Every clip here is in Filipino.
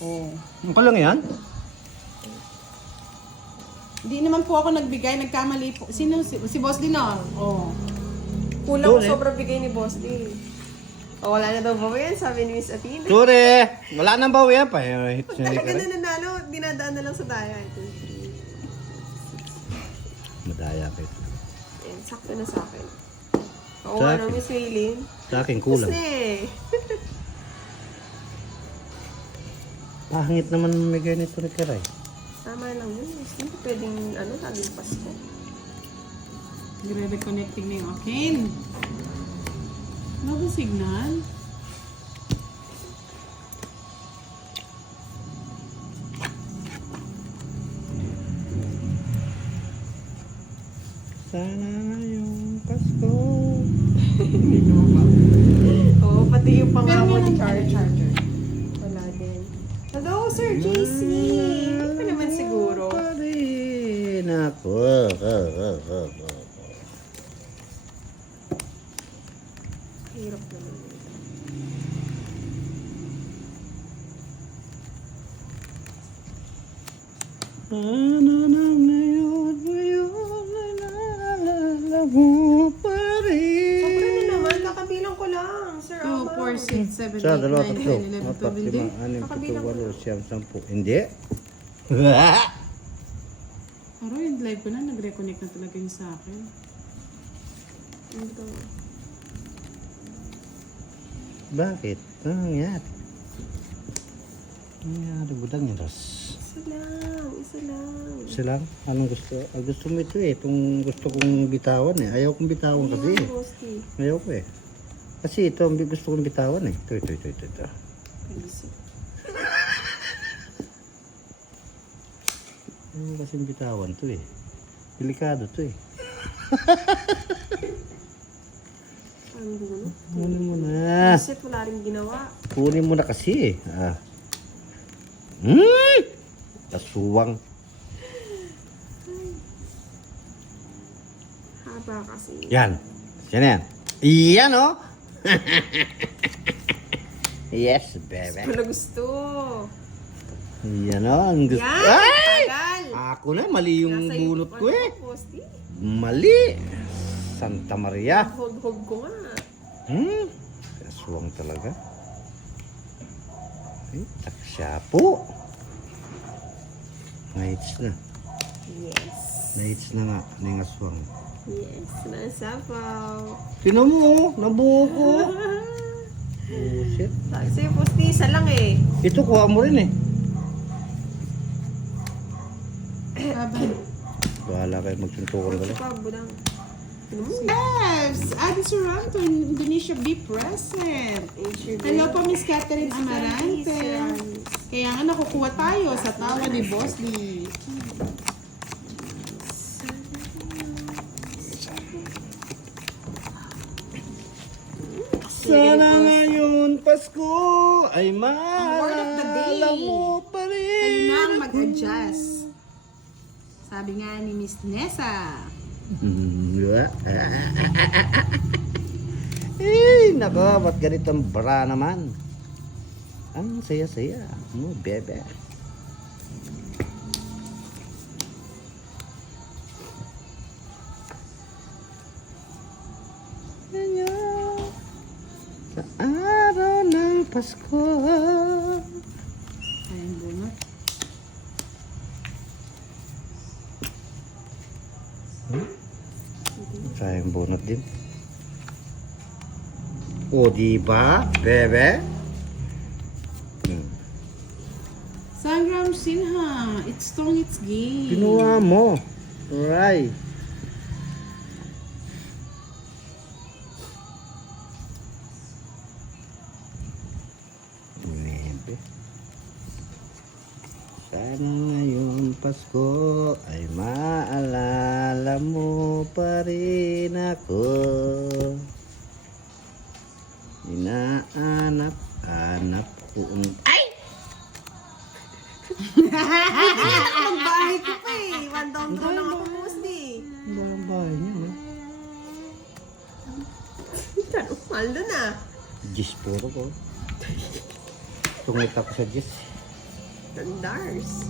Oh. Ang lang yan? Hindi naman po ako nagbigay, nagkamali po. Sino? Si Boss din, oh. Oh. Kulang Doon, eh. sobrang bigay ni Boss D. O, wala na daw ba yan? Sabi ni Miss Athena. Sorry! Wala nang bawi yan pa. Pag talaga na nanalo, dinadaan na lang sa daya. Madaya ka ito. Ayan, sakto na sa akin. Oo, Sa ano, akin? Miss Waylin? Sa akin kulang. Tapos na eh. Pangit naman may ganito ni Kiray. Tama lang yun. Hindi pwedeng, ano, laging Pasko. Nire-reconnecting na yung akin. Ano ba signal? Sana ngayong Pasko. Oo, pati yung Pero pangako meron ni pa Charlie. charger. Wala din. Hello, Sir JC! Hindi pa naman siguro. Pa rin ako. Hirap naman yun. Ano na ngayon ay naalala mo pa rin. Sobra na naman, kakabilang ko lang, Sir 2, Ama. 4, 6, 7, 8, Sa dalawa, 9, tatlo. 10, 11, Apat, 12, lima, 15. anim, pito, Kakabilang ko walo, lang. siyam, sampu. Hindi. Pero yung live ko na, nag-reconnect na talaga yung sa akin. Ito. Bakit? Ano nangyari? Ano nangyari? Budang yan, Ros. Isa lang, isa lang. Isa lang? Anong gusto? Gusto mo ito eh. Itong gusto kong bitawan eh. Ayaw kong bitawan kasi eh. Rosti. Ayaw ko eh. Kasi ito ang gusto kong bitawan eh. Ito. Isip. Ayaw kasing bitawan to eh. Delikado to eh. Ano gulo? Kunin mo na. Isip, wala rin ginawa. Kunin mo na kasi eh. Kasuwang. Haba kasi. Yan. Yan. Yan oh. Yes, baby. Wala gusto. Yan oh. Ang gusto. Yan! Ay! Tagal! Ako na, mali yung Nasa bunot ko eh. Rosti. Mali. Santa Maria. Hog-hog ko nga. Kasuwang talaga. Ay, taksya po. Nights na. Yes. Nights na nga. Ningaswang. Yes. Nasapaw. Tinan mo, nabuo ko. Oh, shit. Sabi sa'yo, Posti, isa lang eh. Ito, kuha mo rin eh. Sabi. Bahala kayo magsuntukan Ito ka pa, budang. Ano mo? Yes! Adi Suranto, Indonesia Be Present. Hello po, Miss Catherine Amarante. Kaya nga nakukuha tayo sa tawa ni Boss D. Sana ngayon Pasko ay word of the day. maalala mo pa rin. Kayo nang mag-adjust. Sabi nga ni Miss Nessa. Nako, ba't ganitong bra naman? Ang saya-saya mo, bebe. Ganyan. Sa araw ng Pasko. Ayun, bunot. Sayang bunot din. O, diba, bebe? Sangram Sinha, it's strong, it's gay. Ginawa mo. Right. Bebe. Sana ngayong Pasko ay maalala mo pa rin ako. Inaanak-anak ko. Ay! Ang bahay ko pa eh. One down ko lang ako, Posti. Ang dalang bahay niya, no? Mahal doon ah. Gis puro ko. Tungit ako sa gis. Standards.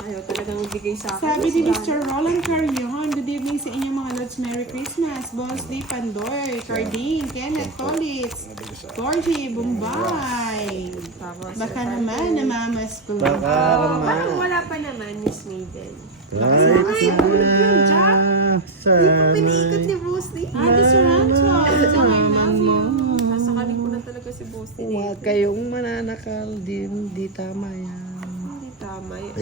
Ayaw talagang magbigay sa akin. Sabi ni Mr. Roland Carrion, good evening sa inyo mga Lods. Merry Christmas. Boss Lee Pandoy, Cardine, Kenneth, Tolitz, Torji, Bombay. Baka naman, namamas ko. Baka Parang naman. wala pa naman, Miss Maiden. Ay, Hindi po piniikot ni Boss Lee. Ate Saranto, I love you. Sasakalin ko na talaga si Boss Lee. Huwag kayong mananakal, di tama yan. Hindi tama yun.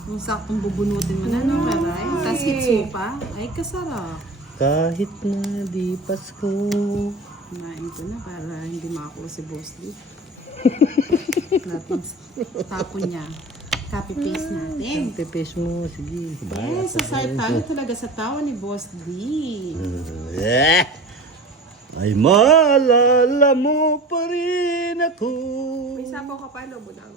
Kung saktong bubunutin mo na, no, karay? Tapos hits mo pa. Ay, kasarap. Kahit na di Pasko. Kumain ko na para hindi makakuha si Boss Lee. Natin tapon niya. Copy-paste natin. Pipis mo, sige. Yes, sasayad tayo talaga sa tawa ni Boss Lee. Ay, maalala mo pa rin ako. May sapaw ka pa, no, Budang?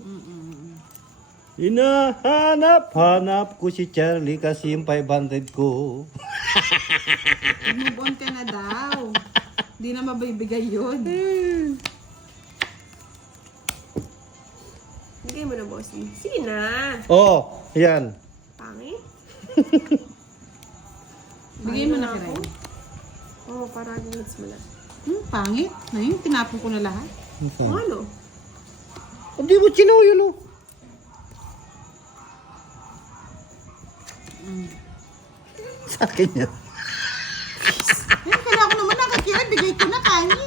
Hinahanap-hanap ko si Charlie kasi yung 500 ko. Move on ka na daw. Hindi na mabibigay yun. Bigay mo na, Boss Lee. Sige na. Oh, yan. Pangit. Bigay mo na kiray. Oo, parang hits mo na. Pangit. Na yun, tinapon ko na lahat. Ano? Hindi mo chino yun, oh. Sa akin yan. Yan, kaya ako naman nakakira. Bigay ko na kani.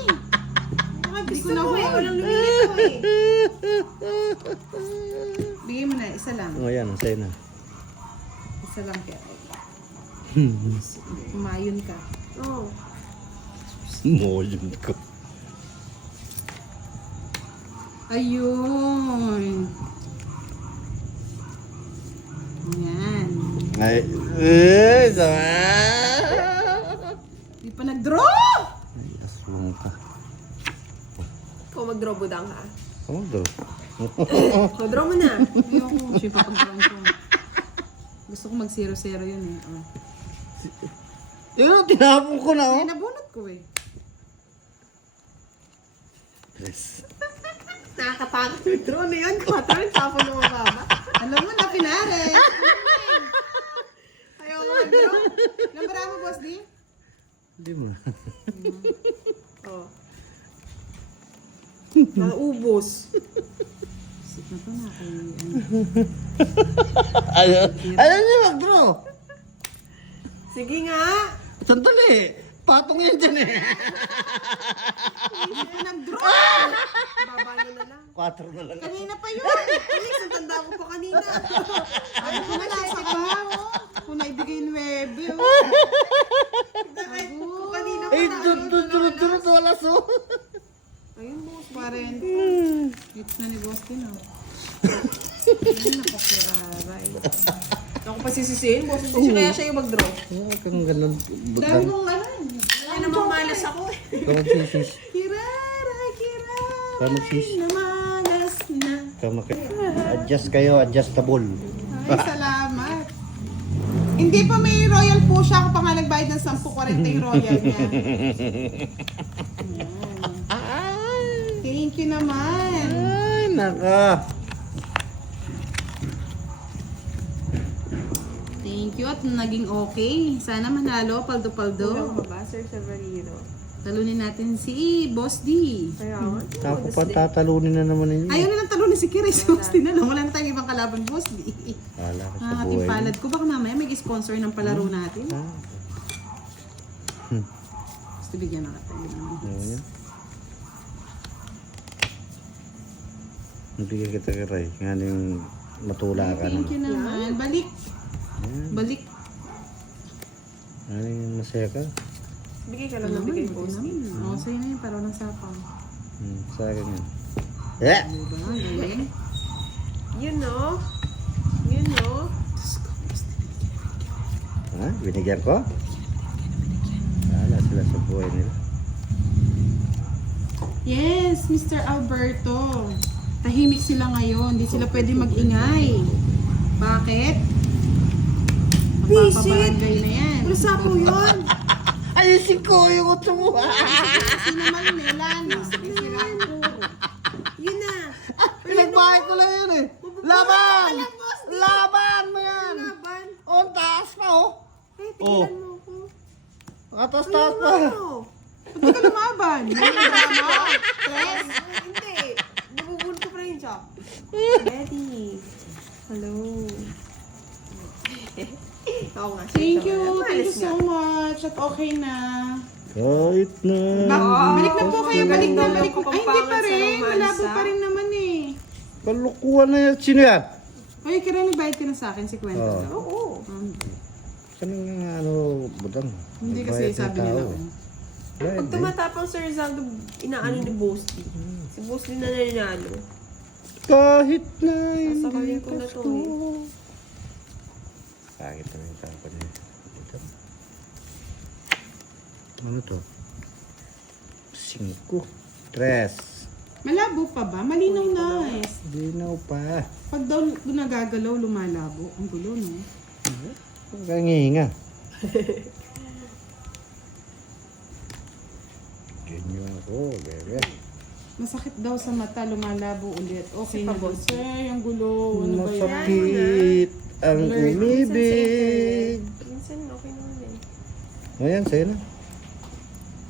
Gusto ko eh. Walang lumilito eh. Bigay mo na, isa lang. Oh, yan. Sa'yo na. Isa lang kaya. Kumayon ka. Oo. Mo yun ko. Ayun. Yan. Ay, sama. Di pa nag-draw! Ay, aswang ka. Ikaw mag-draw, Budang, ha? Oh, bro. O, draw mo na. Ayoko. Siya papag-draw ko. Gusto ko mag-0-0 yun eh. Oh. Yun, tinapon ko na, oh. Ay, nabunot ko eh. Yes. Nakakatakot yung draw na yun. 4 rin, tapon ng mababa. Alam mo na, pinare. Ayaw mo mag-draw. Nambara mo, Boss D? Hindi mo. Oo. Naubos. Sit na to na kay... Ayaw niya mag-draw. Sige nga. Sandali. Patong yan dyan eh. Hindi ko nag-draw. Baba nyo na lang. 4 na lang. Kanina pa yun. Alex, ang tanda ko pa kanina. Ay, kung nasa ka, oh. Kung naibigay 9, oh. Kung kanina pa Eh, na. wala so. Ayun, Boss. 40. Hits na ni Boss din, oh. Ayun, napakiraray. Ako pa sisisihin, Boss. Hindi siya kaya siya yung mag-draw. Huwag kang ganun. Dami mong ano. Ay, namang malas ako eh. Ikaw magsisis. Kiraray, Ikaw magsis. namalas na. Ikaw adjust kayo, adjustable. Ay, salamat. Hindi pa may royal po siya. Ako pa nga nagbayad ng 10-40 yung royal niya. Ayan. Thank you naman. Ay, naka. Thank you at naging okay. Sana manalo, Walang paldo-paldo. baba, Sir Severino. Talunin natin si Boss D. Kaya nga. Tapos pa tatalunin na naman ninyo. Ayaw na lang talunin si Kira. Si Boss D na lang. Wala na tayong ibang kalaban, Boss D. Wala ka sa Ang ating buhay. palad ko. Baka mamaya may sponsor ng palaro natin. Ah, Gusto bigyan na kita. Yun naman. ano yan? Nabigyan kita kay Ray. Nga yung matula ka Thank you na. naman. Balik. Yan. Balik. Ano yung masaya ka? Bigay ka lang ng bigay, Boss. Oo, sa'yo na yun. Para walang sapaw. Sa akin yan. Eh! Diba? Galing. You know. You know. Ha? Binigyan ko? Wala sila sa buhay nila. Yes, Mr. Alberto. Tahimik sila ngayon. Hindi sila pwede mag-ingay. Bakit? Mapapabarangay na yan. Wala sa ako yun. Ayusin ko yung utro mo! Kasi naman nila. Sige sila. Laban! Laban mo yan! Laban. Oh, ang taas pa oh! Eh, tigilan mo ako. Taas pa! Ano? Ba't ka lumaban? Drama? Stress? Hindi. Nabubulot ko pa rin siya. Ready. Hello. Oo nga. Thank you. Malis Thank you nga. so much. At okay na. Kahit na... Balik na po kayo. Balik na. Balik na. Ay, hindi pa Sa rin. romansa. Malabo pa rin naman eh. Kalukuhan na yan. Sino yan? Ay, kaya nagbayad ka na sa akin si Kwento. Oo. daw. Oo. Kanang ano, budang. Hindi kasi Bayad ng sabi tao. nila. Bayad Pag eh. tumatapang si Rizaldo, inaano ni Boasty. Si Boasty na nanalo. Kahit na Sasakalin hindi ko na to Pasko. eh. Bakit na yung tapon niya? Ito. Ano to? 5. 3. Malabo pa ba? Malinaw na eh. Linaw pa. Pag daw nagagalaw, lumalabo. Ang gulo, no? Huwag kang hihinga. Ganyan ako, bebe. Masakit daw sa mata, lumalabo ulit. Okay na Kasi daw, pabos. sir. Ang gulo. Ano ba yan? Masakit ang umibig. Minsan okay naman eh. Ayan, sa'yo na.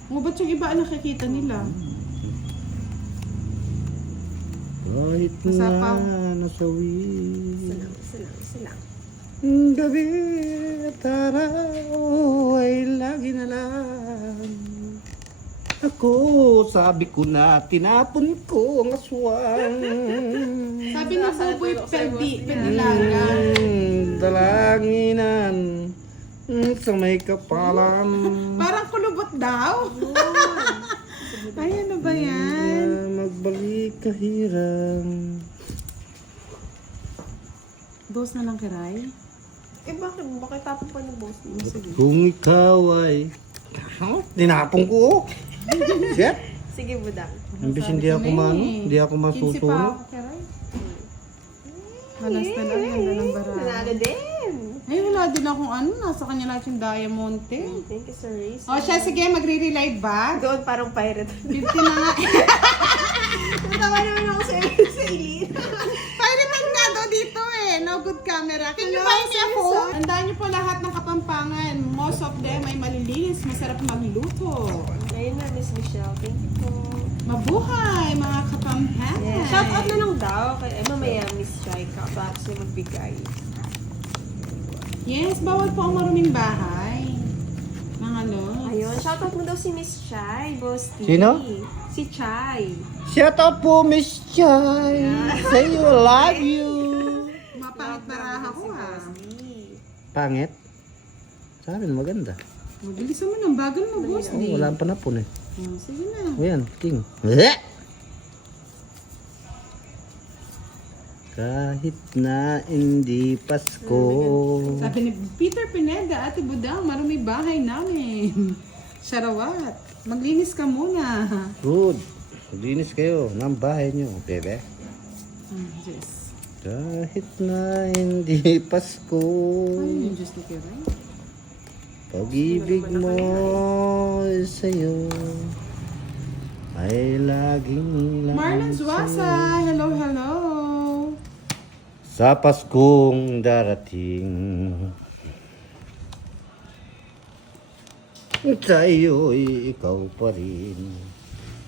O, ba't yung iba ang nakikita nila? Kahit Masapaw. na nasawi. Isa lang. Ang gabi at araw ay lagi na lang. Ako, sabi ko na, tinapon ko ang aswang. Sabi ni Buboy, pedilagan. Dalanginan sa may kapalan. Parang kulubot daw. Ay, ano ba yan? Na magbalik kahirang. Dos na lang kiray? Eh bakit? Bakit tapon pa ni Boasty? Kung ikaw ay... Tinapon ko. Shit. Sige, budang. Imbis hindi ako hindi ako masusunod. Halas na lang, ganda ng bara. Nanalo din. Ay, wala din akong ano, nasa kanya lahat yung diamante. Thank you, Sir Reese. O siya, sige, magre-relive ba? Doon parang pirate. 50 na nga. Natawa naman ako sa Eileen. Pirating nga daw dito eh. No good camera. Can you buy me a phone? Tandaan niyo po lahat ng Kapampangan. Most of them ay malilinis, masarap magluto. Ayun na, Miss Michelle. Thank you po. Mabuhay, mga Kapampangan. Shout out na lang daw kay mamaya Miss Shaika para siya magbigay. Yes, bawal po ang maruming bahay. Ng ano? Ayun, shout out mo daw si Miss Chai, Boasty. Sino? Si Chai. Shout out po, Miss Chai. Say you love you. Mapangit baraha ko ah. Pangit? Sa akin, maganda. Mabilisan mo ng bagal mo, boss. Oh, wala pa na po eh. Oh, sige na. Ayan, king. Kahit na hindi Pasko. Sabi ni Peter Pineda, Ate Budang, marumi bahay namin. Sarawat, maglinis ka muna. Good. Linis kayo ng bahay nyo, bebe. Yes. Kahit na hindi Pasko. Ano yung Diyos ni Kiray? Pag-ibig mo sa'yo ay laging Marlon Zuasa, hello, hello. sa Paskong darating. Sa'yo'y ikaw pa rin.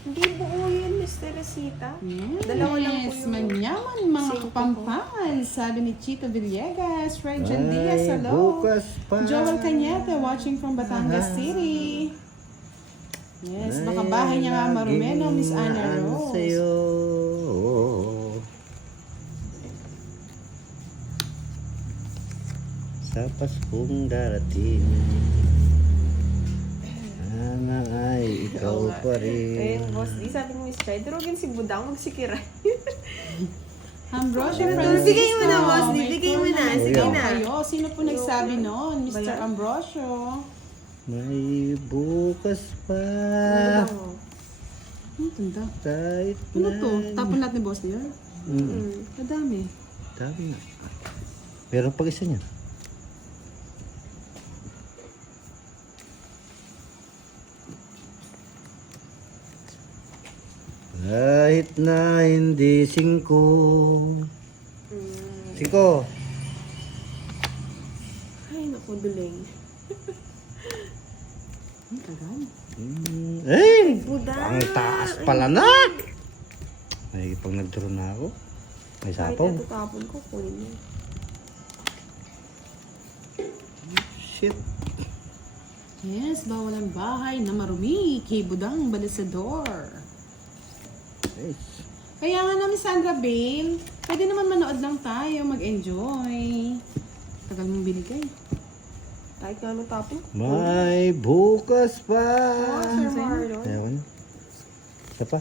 Hindi buo yun, Miss Teresita. Yes, Dalawa lang po yung manyaman mga singko kapampangan. Sabi ni Chito Villegas, Regan Ay, Diaz, hello. bukas pa. Joel Cañete, watching from Batangas City. Yes, baka bahay niya nga marumeno, Miss Ana Rose. Sa'yo. Sa Paskong darating. Sana ay ikaw pa rin. Ayun, boss. Sabi ni Miss Chai, durugin si Budang, magsikiray. Ambrosio Pero Francisco. bigay mo na, boss. May Bigay mo tour na. naman Sige daw na. kayo. Sino po nagsabi noon? Mr. Bayan? Ambrosio. May bukas pa. Ano tanda? Kahit Ano na. to? Tapon natin boss niya? Madami. Dami na. Meron pag isa niya. Kahit na hindi 5, 5. Ay, naku, duling. Ang tagal. Eh! Buda. Ang taas pala na! Ay, pag nag-draw na ako, may Kahit sapaw. natutapon ko, kunin mo. Shit. Yes, bawal ang bahay na marumi. Kay Budang Balisador. Ay, Kaya nga namin Sandra Bale, pwede naman manood lang tayo, mag-enjoy. Tagal mong binigay. Kahit nga natapon ko. may bukas pa. Oh, Sir Marlon. Ewan. Isa pa.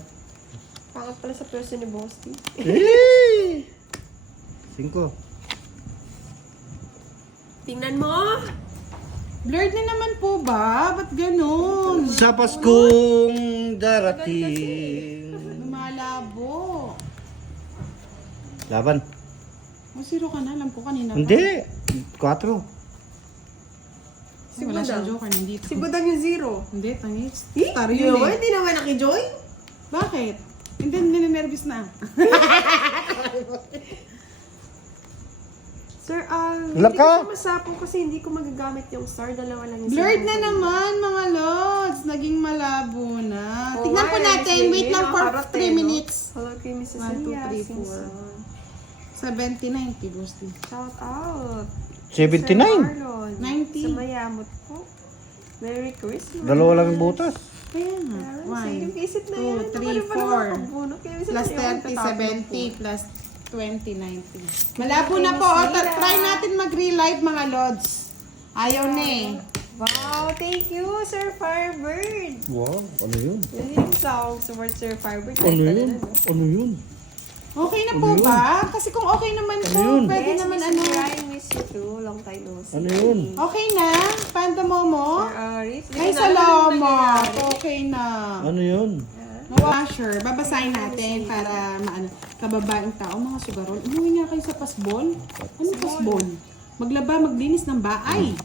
Pangat pala sa person ni Bosti. Eh! 5. Tingnan mo! Blurred na naman po ba? Ba't ganun? Sa Paskong darating. Lumalabo. Laban. O, 0 ka na. Alam ko kanina pa. Hindi. 4. Ay, wala siyang joker nandito. Si Budang yung 0. Hindi, tangis. Eh? Taro Hindi yun naman, eh. hindi naman nakijoin. Bakit? Hindi, ninenervous na. Sir, Wala hindi ko ka? siya masapo kasi hindi ko magagamit yung star. Dalawa lang yung Blurred sir. na naman, mga lods. Naging malabo na. Oh, Tignan po why? natin. Miss Wait Lily, lang for nakaharap 3 eh, no? minutes. Hello kay Mrs. 1, 2, Elia 3, 4. Simpson. 70-90, Bosti. Shout out. 79. Sir Marlon. 90. Sa mayamot po. Merry Christmas. Dalawa lang yung butas. Kaya nga. Sige, 1, visit na 2, yan. 3, 4. Plus 30, 70, plus 20, 90. Malabo na po. O, try natin mag-relive, mga lods. Ayaw na eh. Wow, thank you, Sir Firebird. Wow, ano yun? Yan yung song support Sir Firebird. Ano yun? Ano yun? Okay na po ba? Kasi kung okay naman po, yun? pwede Yes, naman Miss ano. Ryan, miss you too. Long time no see. Ano yun? Okay na? Panda Momo? Sir Aris. Ay, salamat. Okay na. Ano yun? Washer. Babasahin natin para maano. Kababaeng tao, mga sugarol. Umuwi nga kayo sa pasbol. Ano pasbol? Maglaba, maglinis ng bahay.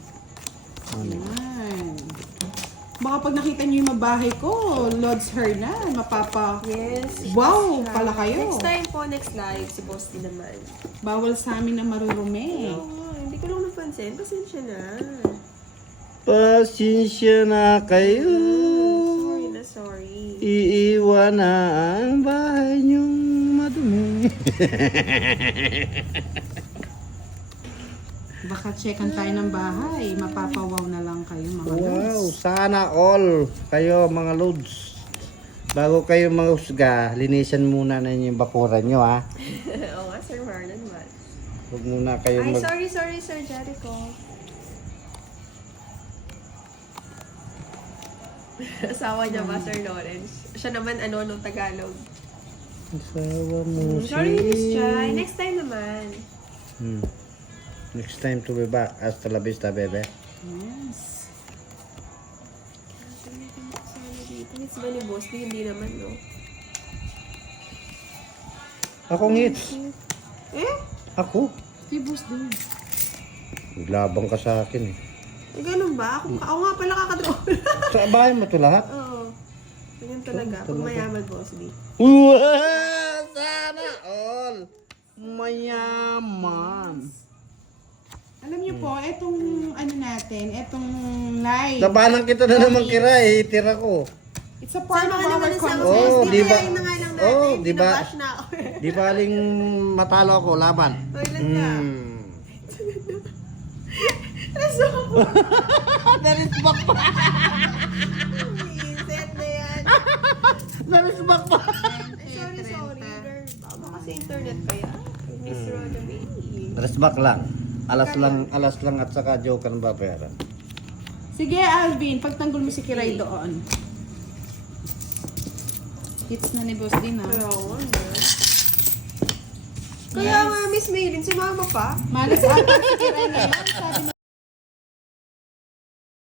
Ayan. Baka pag nakita niyo yung mabahay ko, Lods Hernan, mapapa... Yes. Wow, pala kayo. Next time po, next live, si Bosti naman. Bawal sa amin na marurumi. Oo, hindi ko lang napansin. Pasensya na. Pasensya na kayo. Sorry na, sorry. Iiwan na ang bahay niyong madumi. Baka checkan tayo ng bahay. Mapapawaw na lang kayo, mga Wow, Lods. sana all kayo mga loads. Bago kayo manghusga, linisan muna na yung bakuran nyo ha. Oo nga, Sir Marlon, what? Huwag muna kayo Ay, mag... sorry, Sir Jericho. Asawa niya ba, Sir Lawrence? Siya naman, nung Tagalog. Asawa mo Sorry, Miss Chai. Next time naman. Next time to be back. Hasta la vista, bebe. Yes. Hits ba ni Bosti? Hindi naman, no? Akong hits. Eh? Ako? Tibos din. Naglabang ka sa akin eh. Eh, ganun ba? Ako nga pala kakadraw. Sa bahay mo to lahat? Oo. Ganyan talaga. Pag mayaman, Bosti. Wow! Sana all! Mayaman. Alam niyo po, etong ano natin, etong live. Labanan kita na naman kira eh. Tira ko. It's a part of Sama ka our naman sa content. Oh, di ba? na nga lang natin. Oh, di ba? Binabash na ako. Di baling matalo ako laban. Toilet ka. Narisbak pa. Set na yan. Narisbak pa. Sorry. Baka kasi internet pa yan. Miss Rhoda May. Narisbak lang. Alas lang at saka joker ang babayaran. Sige, Alvin, pagtanggol mo si Kiray doon. Hits na ni Boss din, ha? Kaya nga, Miss Maylin, si Mama pa. Malas ata si Kiray ngayon. Sabi ni